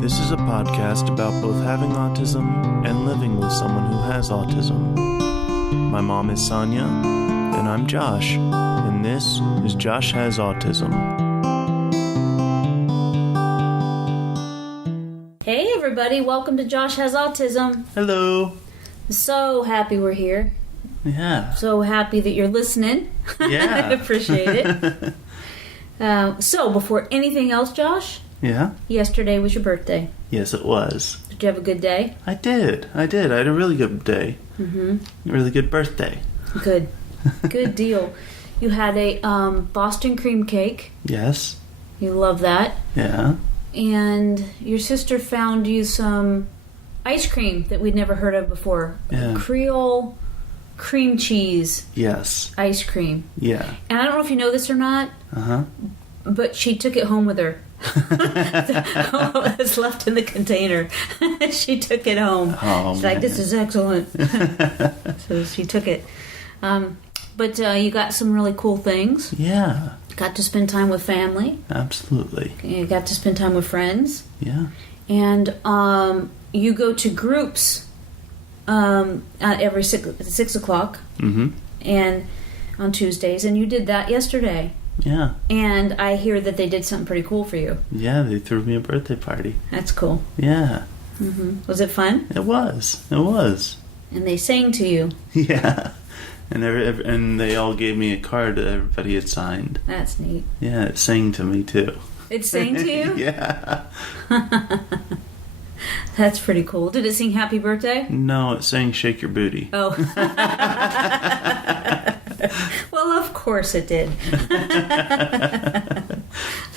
This is a podcast about both having autism and living with someone who has autism. My mom is Sonya, and I'm Josh, and this is Josh Has Autism. Hey everybody, welcome to Josh Has Autism. Hello. So happy we're here. Yeah. So happy that you're listening. Yeah. I appreciate it. So before anything else, Josh, Yeah? yesterday was your birthday. Yes, it was. Did you have a good day? I did. I had a really good day. Mm-hmm. A really good birthday. Good. Good deal. You had a Boston cream cake. Yes. You love that. Yeah. And your sister found you some ice cream that we'd never heard of before. Yeah. Creole cream cheese Yes. ice cream. Yeah. And I don't know if you know this or not, Uh-huh. but she took it home with her. It was left in the container. She took it home. Oh, She's like, man. this is excellent. So she took it. But you got some really cool things. Yeah. Got to spend time with family. Absolutely. You got to spend time with friends. Yeah. And you go to groups at every 6 o'clock Mm-hmm. and on Tuesdays. And you did that yesterday. Yeah. And I hear that they did something pretty cool for you. Yeah, they threw me a birthday party. That's cool. Yeah. Mm-hmm. Was it fun? It was. It was. And they sang to you. Yeah. And and they all gave me a card that everybody had signed. That's neat. Yeah, it sang to me too. It sang to you? Yeah. That's pretty cool. Did it sing Happy Birthday? No, it sang Shake Your Booty. Oh. Well, of course it did.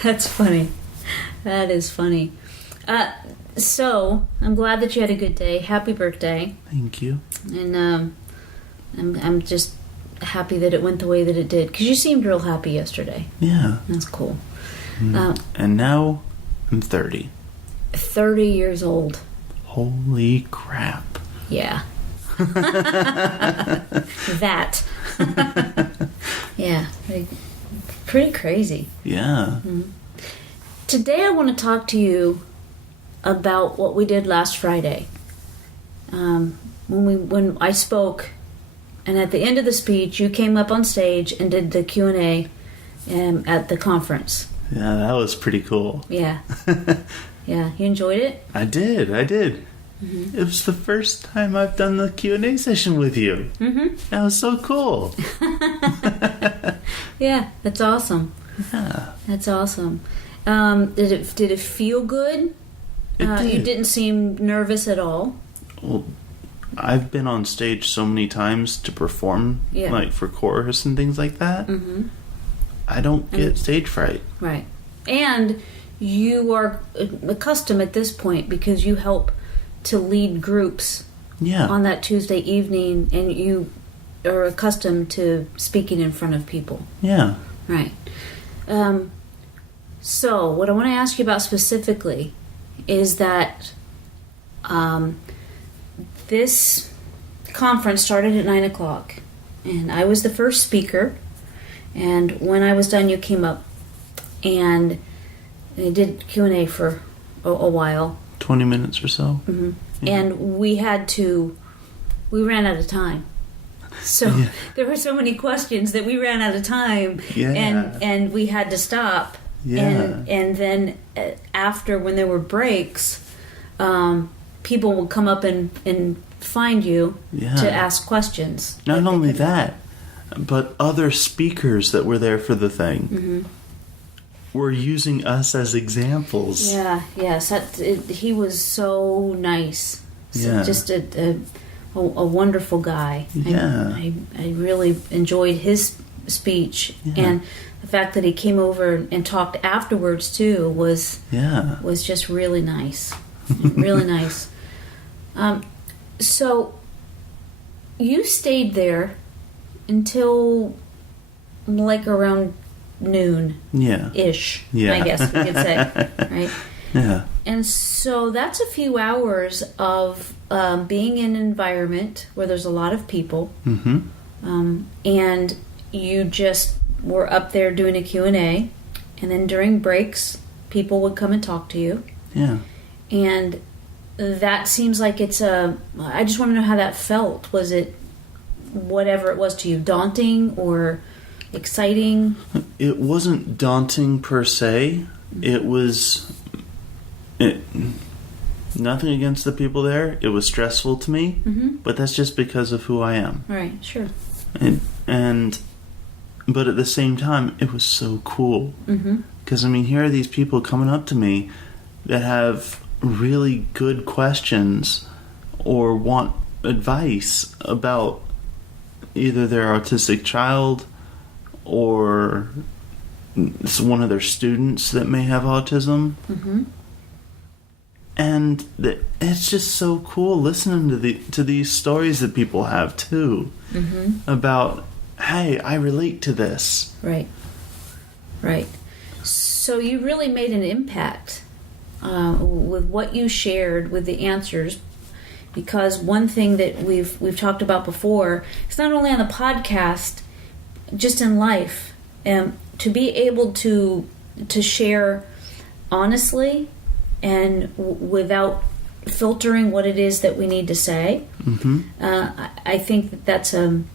That's funny. That is funny. So, I'm glad that you had a good day. Happy birthday. Thank you. And I'm just happy that it went the way that it did. Because you seemed real happy yesterday. Yeah. That's cool. And now I'm 30. 30 years old. Holy crap. Yeah. That. Yeah. Pretty crazy. Yeah. Today I want to talk to you about what we did last Friday. When I spoke, and at the end of the speech, you came up on stage and did the Q&A at the conference. Yeah, that was pretty cool. Yeah. Yeah. You enjoyed it? I did. Mm-hmm. It was the first time I've done the Q&A session with you. Mm-hmm. That was so cool. Yeah, that's awesome. Yeah. That's awesome. Did it feel good? It did. You didn't seem nervous at all. Well, I've been on stage so many times to perform, Yeah. like for chorus and things like that. Mm-hmm. I don't get stage fright. Right. And you are accustomed at this point because you help to lead groups Yeah. on that Tuesday evening, and you are accustomed to speaking in front of people. Yeah. Right. So what I want to ask you about specifically is that this conference started at 9 o'clock, and I was the first speaker, and when I was done, you came up, and they did Q&A for a while. 20 minutes or so. Mm-hmm. Yeah. And we ran out of time. So there were so many questions that we ran out of time, Yeah. and we had to stop. Yeah. And then after, when there were breaks, people would come up and find you Yeah. to ask questions. Not only that, but other speakers that were there for the thing Mm-hmm. were using us as examples. Yeah, yes. He was so nice. Yeah. Just a wonderful guy. Yeah. I really enjoyed his speech. Yeah. And the fact that he came over and talked afterwards, too, was just really nice. Really nice. So, you stayed there until like around noon-ish, Yeah. I guess we could say, right? Yeah. And so that's a few hours of being in an environment where there's a lot of people, and you just were up there doing a Q&A, and then during breaks, people would come and talk to you. Yeah. And that seems like I just want to know how that felt. Was it whatever it was to you, daunting or exciting? It wasn't daunting per se. It was nothing against the people there. It was stressful to me, but that's just because of who I am. Right, sure. But at the same time, it was so cool. Because, here are these people coming up to me that have really good questions or want advice about either their autistic child or it's one of their students that may have autism. And it's just so cool listening to these stories that people have too, about, hey, I relate to this. Right. So you really made an impact with what you shared, with the answers, because one thing that we've talked about before, it's not only on the podcast, just in life, to be able to share honestly and without filtering what it is that we need to say. I think that's an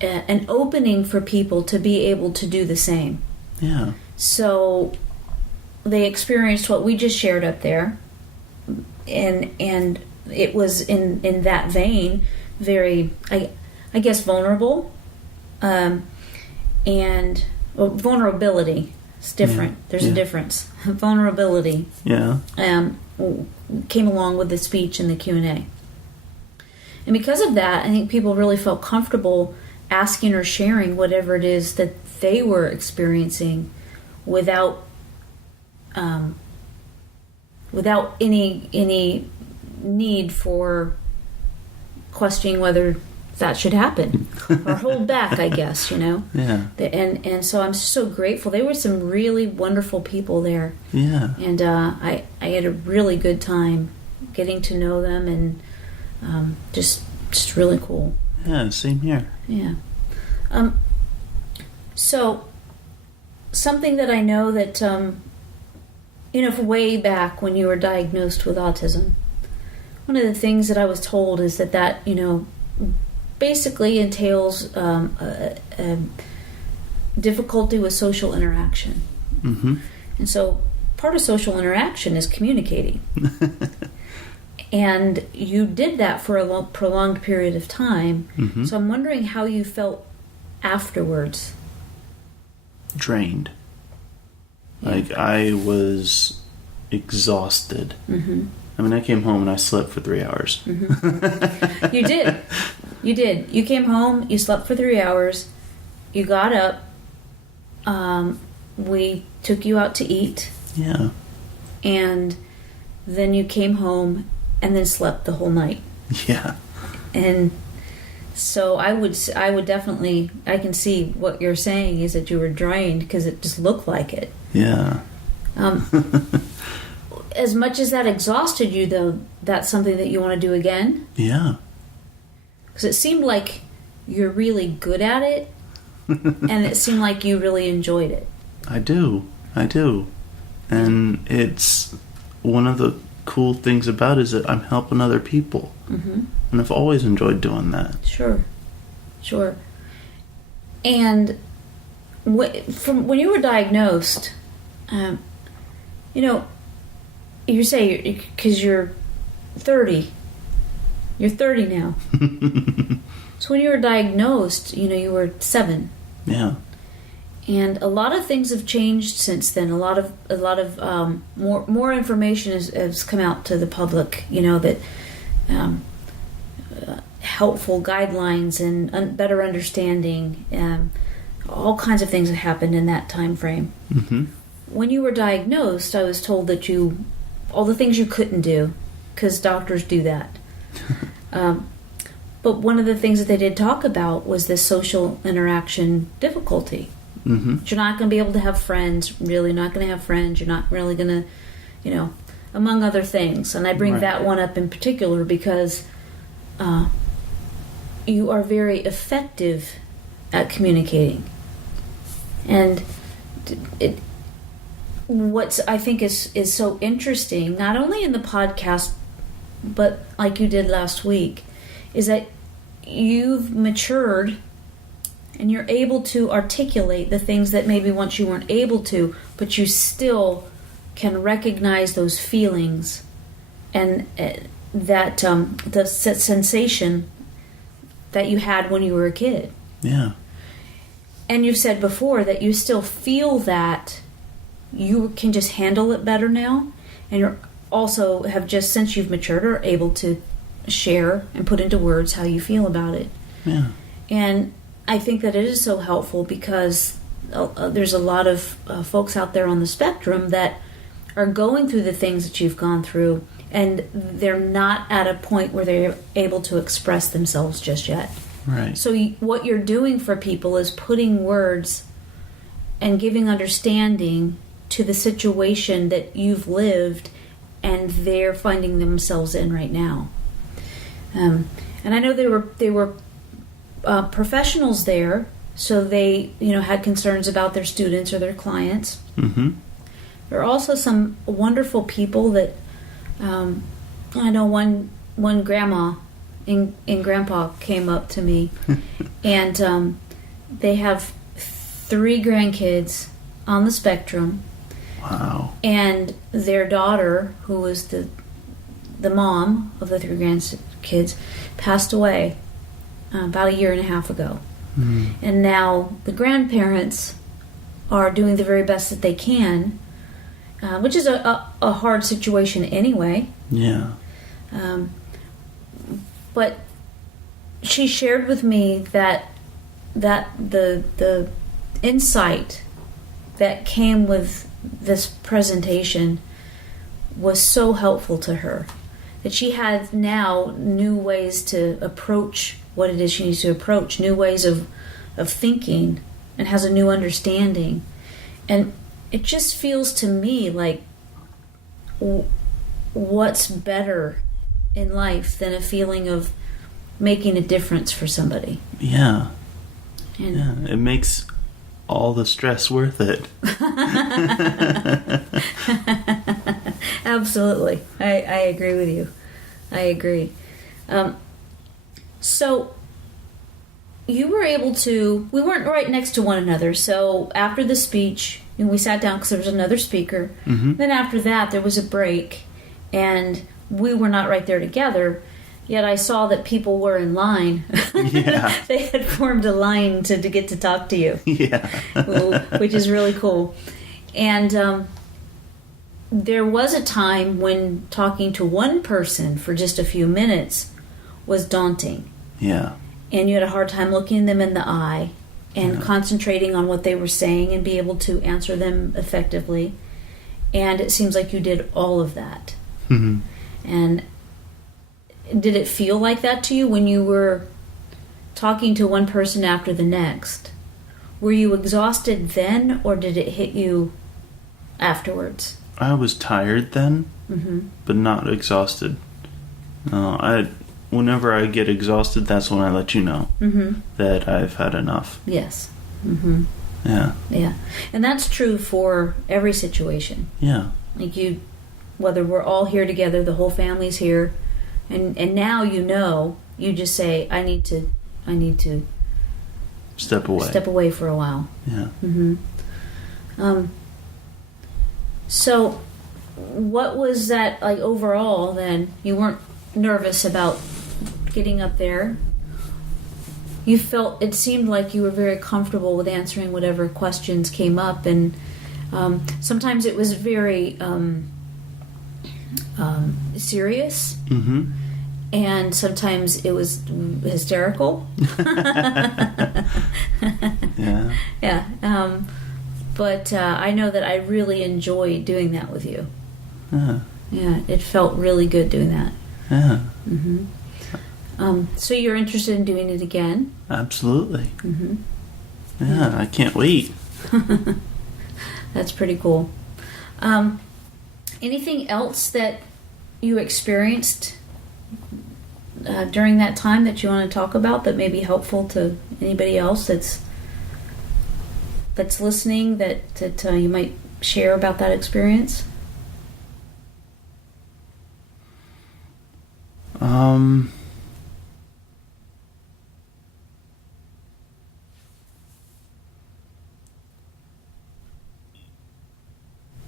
opening for people to be able to do the same. Yeah. So they experienced what we just shared up there, and it was in that vein very, I guess, vulnerable, and vulnerability. It's different. There's a difference. Vulnerability. Yeah. Came along with the speech and the Q&A. And because of that, I think people really felt comfortable asking or sharing whatever it is that they were experiencing without any need for questioning whether that should happen or hold back, I guess, Yeah. And so I'm so grateful. There were some really wonderful people there. Yeah. And I had a really good time getting to know them, and just really cool. Yeah, same here. Yeah. So something that I know that from way back when you were diagnosed with autism, one of the things that I was told is that basically entails difficulty with social interaction. And so part of social interaction is communicating. And you did that for a prolonged period of time. So I'm wondering how you felt afterwards. Drained. Like, I was exhausted. I came home and I slept for 3 hours. You did. You came home, you slept for 3 hours, you got up, we took you out to eat. Yeah. And then you came home and then slept the whole night. Yeah. And so I would definitely, I can see what you're saying is that you were drained because it just looked like it. Yeah. As much as that exhausted you, though, that's something that you want to do again? Yeah. Because it seemed like you're really good at it, and it seemed like you really enjoyed it. I do. And it's one of the cool things about it is that I'm helping other people. And I've always enjoyed doing that. Sure. And from when you were diagnosed, you say because you're 30. You're 30 now. So when you were diagnosed, you were 7. Yeah. And a lot of things have changed since then. A lot of more information has come out to the public. That helpful guidelines and better understanding. All kinds of things have happened in that time frame. When you were diagnosed, I was told that all the things you couldn't do, because doctors do that. But one of the things that they did talk about was this social interaction difficulty. You're not going to be able to have friends, really not going to have friends. You're not really going to, among other things. And I bring that one up in particular because you are very effective at communicating. And what I think is so interesting, not only in the podcast, but like you did last week, is that you've matured and you're able to articulate the things that maybe once you weren't able to, but you still can recognize those feelings and that the sensation that you had when you were a kid. Yeah. And you've said before that you still feel that you can just handle it better now, and you're also have just, since you've matured, are able to share and put into words how you feel about it. Yeah. And I think that it is so helpful because there's a lot of folks out there on the spectrum that are going through the things that you've gone through, and they're not at a point where they're able to express themselves just yet. Right. So what you're doing for people is putting words and giving understanding to the situation that you've lived and they're finding themselves in right now. And I know they were professionals there, so they had concerns about their students or their clients. Mm-hmm. There are also some wonderful people that I know. One grandma and grandpa came up to me, and they have 3 grandkids on the spectrum. Wow. And their daughter, who was the mom of the 3 grandkids, passed away about 1.5 years ago. Mm-hmm. And now the grandparents are doing the very best that they can, which is a hard situation anyway. Yeah. But she shared with me that the insight that came with this presentation was so helpful to her, that she had now new ways to approach what it is she needs to approach, new ways of thinking, and has a new understanding. And it just feels to me like what's better in life than a feeling of making a difference for somebody. Yeah. And yeah. It makes all the stress worth it. Absolutely. I agree with you. I agree. So you were able to, we weren't right next to one another, so after the speech, we sat down because there was another speaker. Mm-hmm. Then after that, there was a break, and we were not right there together, yet I saw that people were in line. Yeah. They had formed a line to get to talk to you. Yeah. Which is really cool. And there was a time when talking to one person for just a few minutes was daunting. Yeah. And you had a hard time looking them in the eye and concentrating on what they were saying and be able to answer them effectively. And it seems like you did all of that. Mm-hmm. And did it feel like that to you when you were talking to one person after the next? Were you exhausted then, or did it hit you afterwards? I was tired then, but not exhausted. Whenever I get exhausted, that's when I let you know that I've had enough. Yes. Mm-hmm. Yeah. Yeah. And that's true for every situation. Yeah. Like whether we're all here together, the whole family's here, and now you just say, I need to step away for a while. Yeah. Mm-hmm. So what was that like overall then? You weren't nervous about getting up there. It seemed like you were very comfortable with answering whatever questions came up, and sometimes it was very serious, and sometimes it was hysterical. Yeah. Yeah. But I know that I really enjoyed doing that with you. Yeah, it felt really good doing that. Yeah. So you're interested in doing it again? Absolutely. Yeah, I can't wait. That's pretty cool. Anything else that you experienced during that time that you want to talk about that may be helpful to anybody else that's listening, that you might share about that experience?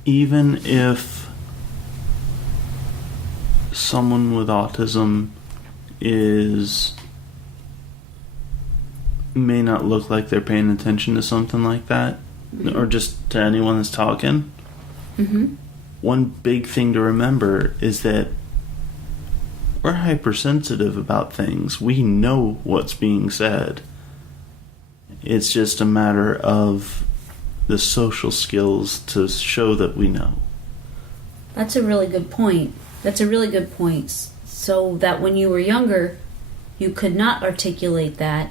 Even if someone with autism may not look like they're paying attention to something like that, or just to anyone that's talking, one big thing to remember is that we're hypersensitive about things. We know what's being said. It's just a matter of the social skills to show that we know. That's a really good point. So that when you were younger, you could not articulate that,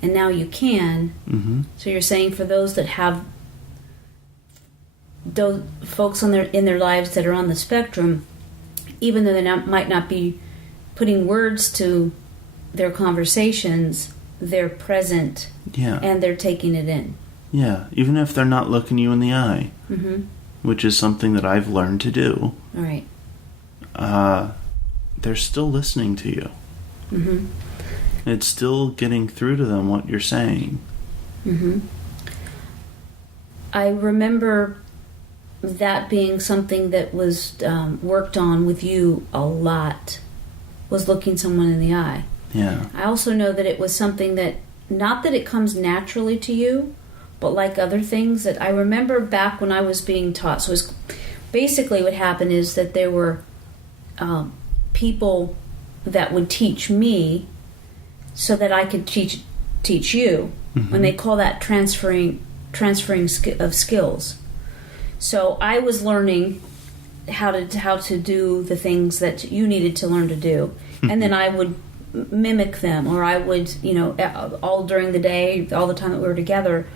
and now you can. Mm-hmm. So you're saying for those that have those folks in their lives that are on the spectrum, even though they might not be putting words to their conversations, they're present. Yeah. And they're taking it in. Yeah, even if they're not looking you in the eye, which is something that I've learned to do. All right. They're still listening to you. Mm-hmm. It's still getting through to them what you're saying. Mm-hmm. I remember that being something that was worked on with you a lot, was looking someone in the eye. Yeah. I also know that it was something that, not that it comes naturally to you, but like other things that I remember back when I was being taught. So it was, basically what happened is that there were people that would teach me so that I could teach you. Mm-hmm. And they call that transferring of skills. So I was learning how to do the things that you needed to learn to do, and then I would mimic them, or I would, all during the day, all the time that we were together,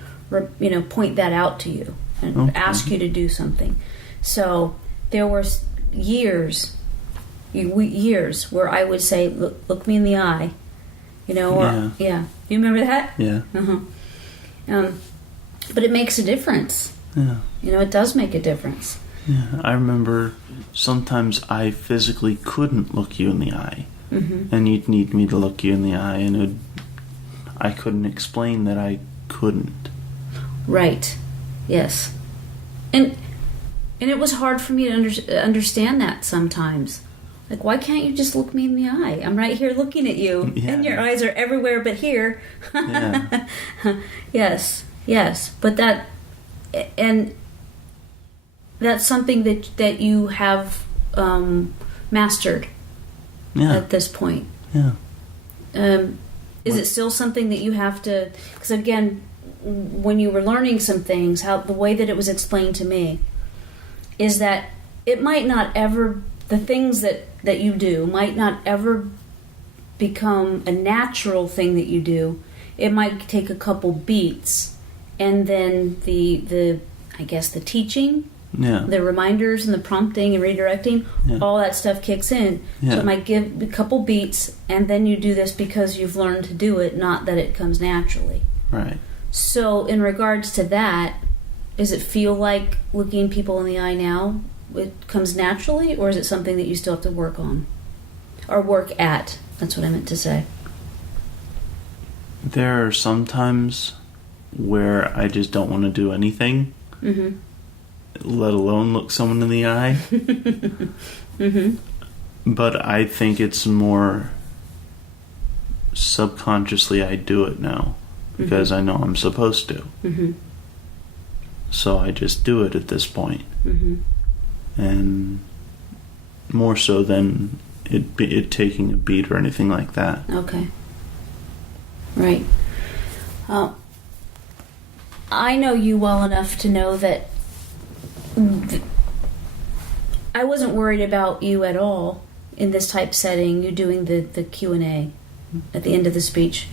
point that out to you and ask you to do something. So there were years where I would say, look me in the eye, or yeah. You remember that? Yeah. But it makes a difference. Yeah. It does make a difference. Yeah. I remember sometimes I physically couldn't look you in the eye. Mm-hmm. And you'd need me to look you in the eye, and I couldn't explain that I couldn't. Right. Yes. And it was hard for me to understand that sometimes. Like, why can't you just look me in the eye? I'm right here looking at you, and your eyes are everywhere but here. Yeah. Yes. But that's something that you have mastered at this point. Yeah. Is it still something that you have to... Because again, when you were learning some things, the way that it was explained to me is that it might not ever... The things that you do might not ever become a natural thing that you do. It might take a couple beats, and then the teaching, the reminders and the prompting and redirecting, all that stuff kicks in. So it might give a couple beats, and then you do this because you've learned to do it, not that it comes naturally. Right. So in regards to that, does it feel like looking people in the eye now, it comes naturally, or is it something that you still have to work on? Or work at? That's what I meant to say. There are some times where I just don't want to do anything, let alone look someone in the eye. But I think it's more subconsciously I do it now because I know I'm supposed to. So I just do it at this point. And more so than it taking a beat or anything like that. Okay. Right. I know you well enough to know that I wasn't worried about you at all in this type setting, you doing the Q&A at the end of the speech.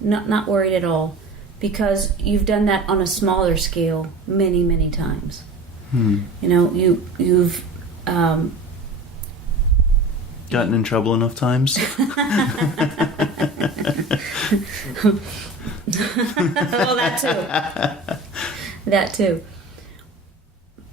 Not worried at all, because you've done that on a smaller scale many, many times. You've gotten in trouble enough times. Well, that too.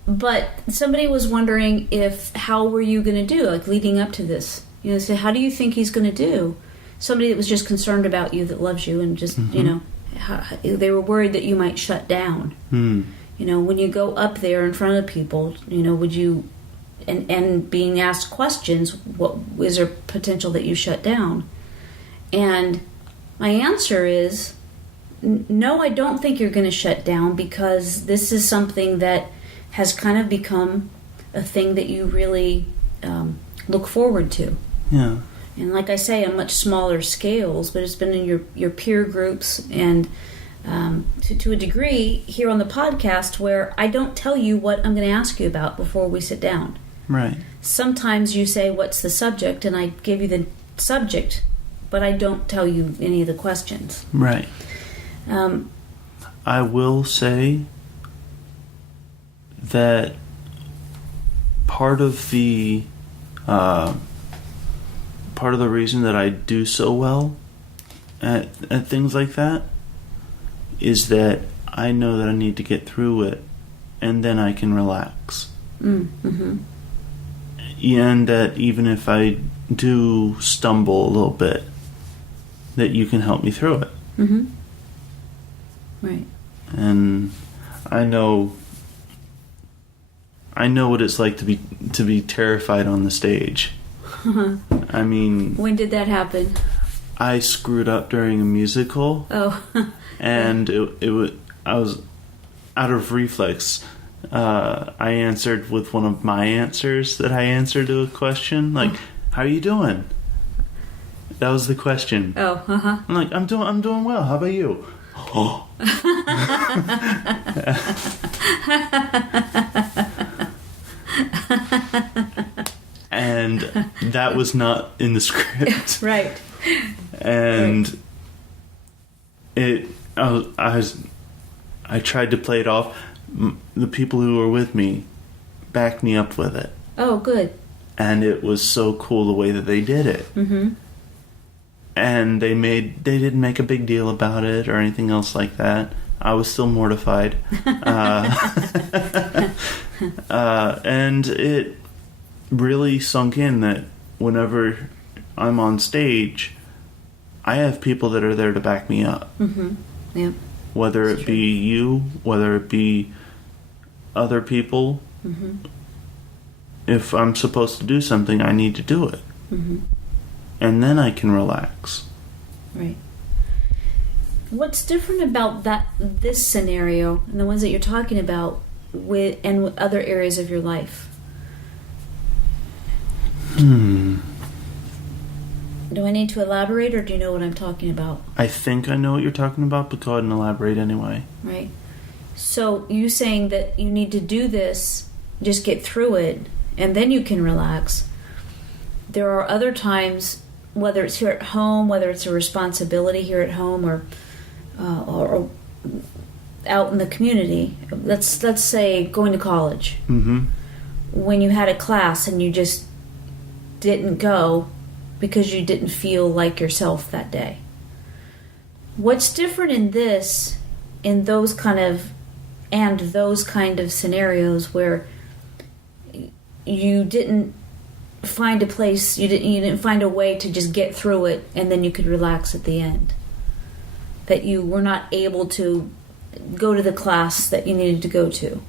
But somebody was wondering how were you going to do, like leading up to this? You know, so how do you think he's going to do? Somebody that was just concerned about you, that loves you, and just, you know, they were worried that you might shut down. You know, when you go up there in front of people, you know, would you, and being asked questions, what is there potential that you shut down? And my answer is, no, I don't think you're going to shut down, because this is something that has kind of become a thing that you really look forward to. Yeah. And like I say, on much smaller scales, but it's been in your peer groups and to a degree here on the podcast, where I don't tell you what I'm going to ask you about before we sit down. Right. Sometimes you say, what's the subject? And I give you the subject, but I don't tell you any of the questions. Right. I will say that part of the reason that I do so well at things like that is that I know that I need to get through it, and then I can relax. And that even if I do stumble a little bit, that you can help me through it. Right. And I know what it's like to be terrified on the stage. I mean, when did that happen? I screwed up during a musical. Oh. And I was out of reflex. I answered with one of my answers that I answered to a question, like, "How are you doing?" That was the question. Oh, I'm like, I'm doing well. How about you? Oh. And that was not in the script. Right. And I tried to play it off. The people who were with me backed me up with it. Oh, good. And it was so cool the way that they did it. And they didn't make a big deal about it or anything else like that. I was still mortified. And it really sunk in that whenever I'm on stage, I have people that are there to back me up. Yeah. Whether it be you, whether it be other people. If I'm supposed to do something, I need to do it. And then I can relax. Right. What's different about this scenario and the ones that you're talking about with other areas of your life? Do I need to elaborate, or do you know what I'm talking about? I think I know what you're talking about, but go ahead and elaborate anyway. Right. So you saying that you need to do this, just get through it, and then you can relax. There are other times, whether it's here at home, whether it's a responsibility here at home, or out in the community. Let's say going to college. When you had a class and you just didn't go because you didn't feel like yourself that day. What's different in those kind of scenarios where you didn't find a place, you didn't find a way to just get through it and then you could relax at the end? That you were not able to go to the class that you needed to go to?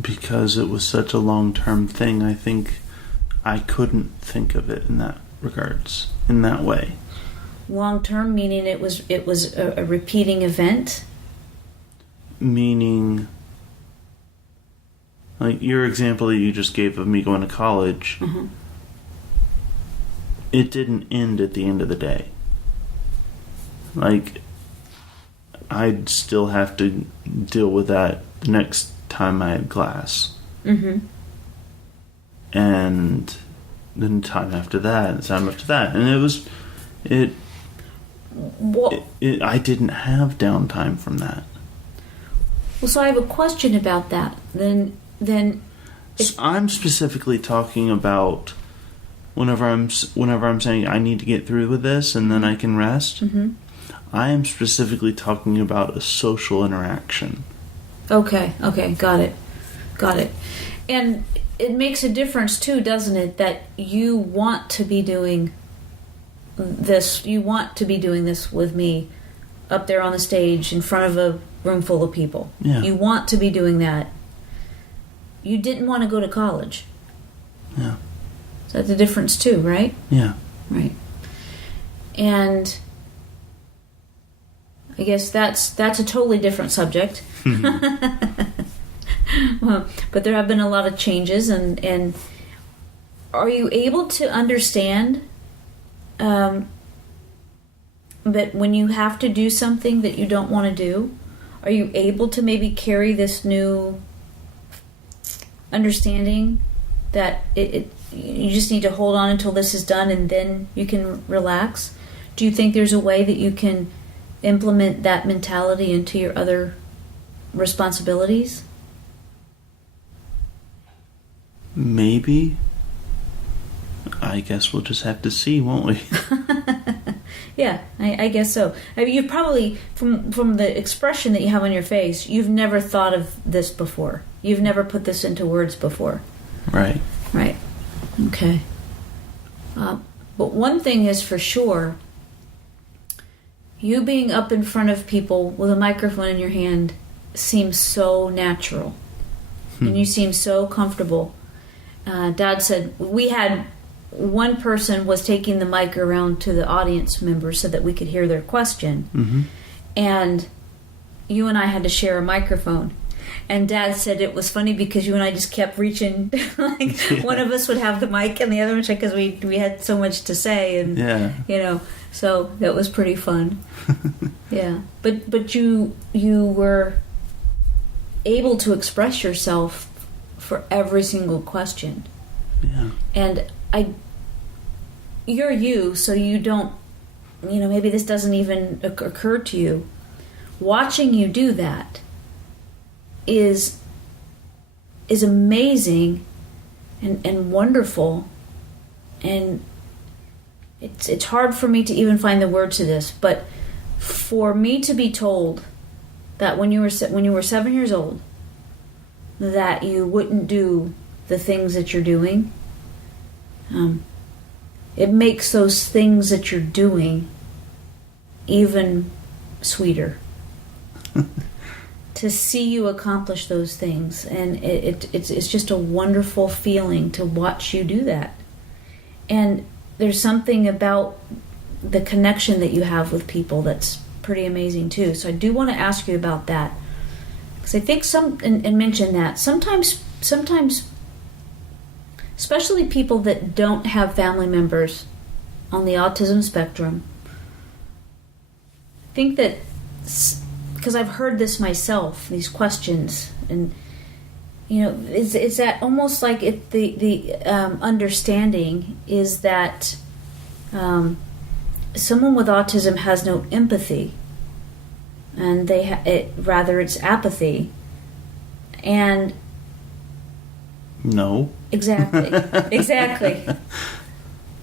Because it was such a long-term thing, I think I couldn't think of it in that regards, in that way. Long-term meaning it was a repeating event? Meaning, like your example that you just gave of me going to college, it didn't end at the end of the day. Like, I'd still have to deal with that the next time I had class. And then time after that, and time after that. And I didn't have downtime from that. Well, so I have a question about that. Then So I'm specifically talking about whenever I'm saying I need to get through with this and then I can rest. I am specifically talking about a social interaction. Okay, got it. And it makes a difference too, doesn't it, that you want to be doing this. You want to be doing this with me up there on the stage in front of a room full of people. Yeah. You want to be doing that. You didn't want to go to college. Yeah. So that's a difference too, right? Yeah. Right. And I guess that's a totally different subject. Well, but there have been a lot of changes, and are you able to understand that when you have to do something that you don't want to do, are you able to maybe carry this new understanding that you just need to hold on until this is done and then you can relax? Do you think there's a way that you can implement that mentality into your other responsibilities? Maybe. I guess we'll just have to see, won't we? Yeah, I guess so. I mean, you've probably, from the expression that you have on your face, you've never thought of this before. You've never put this into words before. Right. Right. Okay. But one thing is for sure, you being up in front of people with a microphone in your hand seems so natural. And you seem so comfortable. Dad said we had one person was taking the mic around to the audience members so that we could hear their question. Mm-hmm. And you and I had to share a microphone. And Dad said it was funny because you and I just kept reaching. Like one of us would have the mic and the other one, because we had so much to say, and so that was pretty fun. Yeah, but you were able to express yourself for every single question. Yeah. And you're you, so you don't, maybe this doesn't even occur to you. Watching you do that is amazing and wonderful, and it's hard for me to even find the words to this, but for me to be told that when you were 7 years old that you wouldn't do the things that you're doing, it makes those things that you're doing even sweeter. To see you accomplish those things, and it's just a wonderful feeling to watch you do that. And there's something about the connection that you have with people that's pretty amazing too. So I do want to ask you about that, because I think and mention that sometimes, especially people that don't have family members on the autism spectrum, think that, because I've heard this myself, these questions, and is that almost like the understanding is that someone with autism has no empathy, and rather it's apathy, and no, exactly.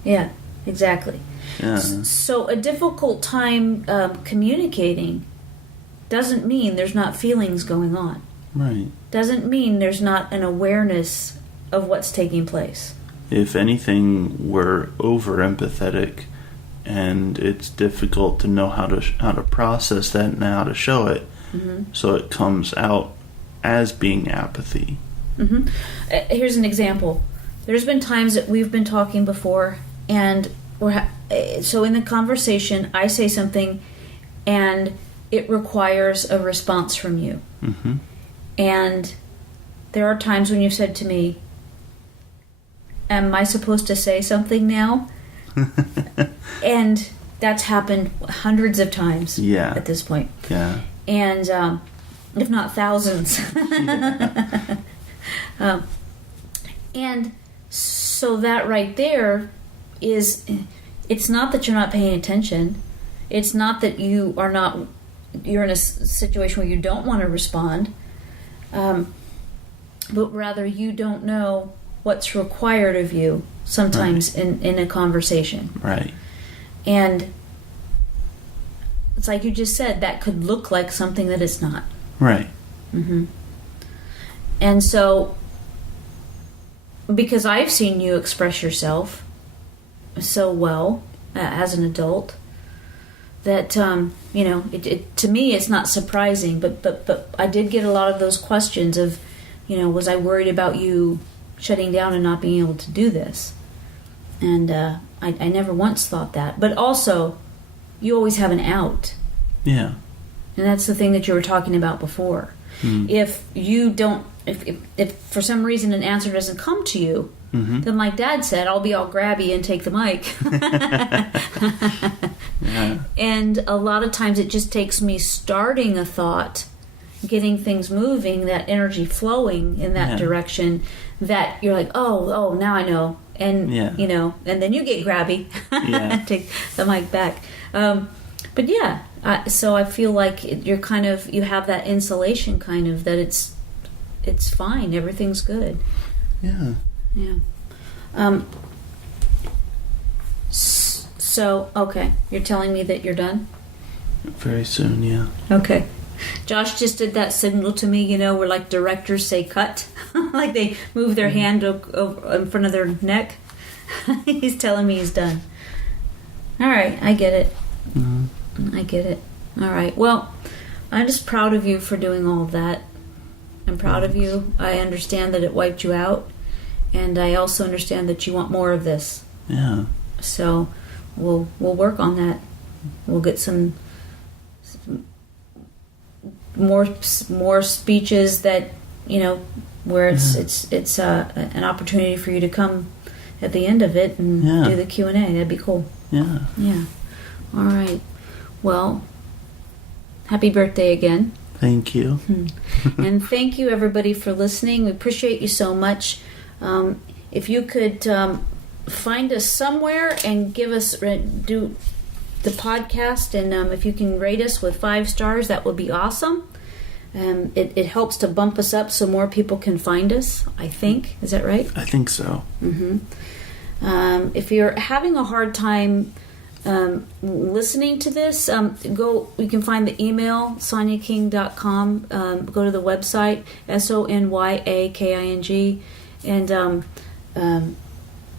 Yeah, exactly. Yeah. So a difficult time communicating doesn't mean there's not feelings going on. Right. Doesn't mean there's not an awareness of what's taking place. If anything, we're over empathetic, and it's difficult to know how to process that and how to show it. Mm-hmm. So it comes out as being apathy. Mm-hmm. Here's an example. There's been times that we've been talking before, and so in the conversation, I say something, and it requires a response from you. Mm-hmm. And there are times when you've said to me, am I supposed to say something now? And that's happened hundreds of times at this point. Yeah. And if not thousands. And so that right there is, it's not that you're not paying attention. It's not that you're in a situation where you don't want to respond, but rather you don't know what's required of you sometimes in a conversation. Right. And it's like you just said, that could look like something that it's not. Right. Mm-hmm. And so because I've seen you express yourself so well as an adult that to me it's not surprising, but I did get a lot of those questions of, was I worried about you shutting down and not being able to do this? And I never once thought that. But also, you always have an out. Yeah. And that's the thing that you were talking about before. If you don't, if for some reason an answer doesn't come to you, then like Dad said, I'll be all grabby and take the mic. Yeah. And a lot of times it just takes me starting a thought, getting things moving, that energy flowing in that direction, that you're like, oh, now I know. And, and then you get grabby and take the mic back. But yeah, so I feel like you're kind of, you have that insulation kind of, that it's fine. Everything's good. Yeah. Yeah. So, okay. You're telling me that you're done? Very soon, yeah. Okay. Josh just did that signal to me, where like directors say cut. Like they move their hand over in front of their neck. He's telling me he's done. All right. I get it. I get it. All right. Well, I'm just proud of you for doing all of that. I'm proud of you. I understand that it wiped you out. And I also understand that you want more of this. Yeah. So we'll work on that. We'll get some more speeches that, where it's an opportunity for you to come at the end of it and do the Q&A. That'd be cool. Yeah. Yeah. All right. Well, happy birthday again. Thank you. And thank you, everybody, for listening. We appreciate you so much. If you could find us somewhere and do the podcast, and if you can rate us with 5 stars, that would be awesome. It helps to bump us up so more people can find us, I think. Is that right? I think so. If you're having a hard time listening to this, you can find the email, sonyaking.com. Go to the website, SONYAKING, and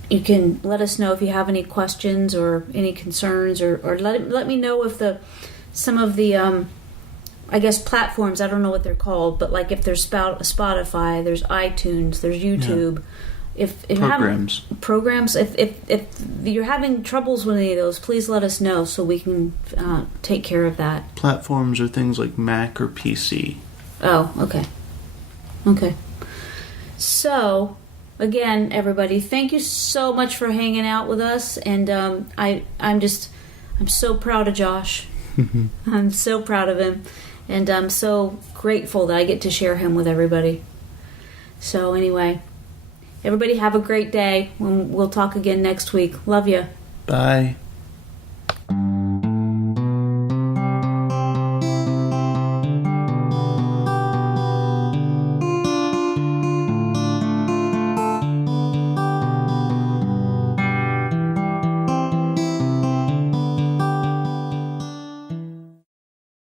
you can let us know if you have any questions or any concerns, or let me know if some of the I guess platforms, I don't know what they're called, but like if there's Spotify, there's iTunes, there's YouTube. Yeah. If programs, if you're having troubles with any of those, please let us know so we can take care of that. Platforms are things like Mac or PC. Oh, okay. So, again, everybody, thank you so much for hanging out with us, and I'm so proud of Josh. I'm so proud of him, and I'm so grateful that I get to share him with everybody. So anyway, everybody have a great day. We'll talk again next week. Love you. Bye.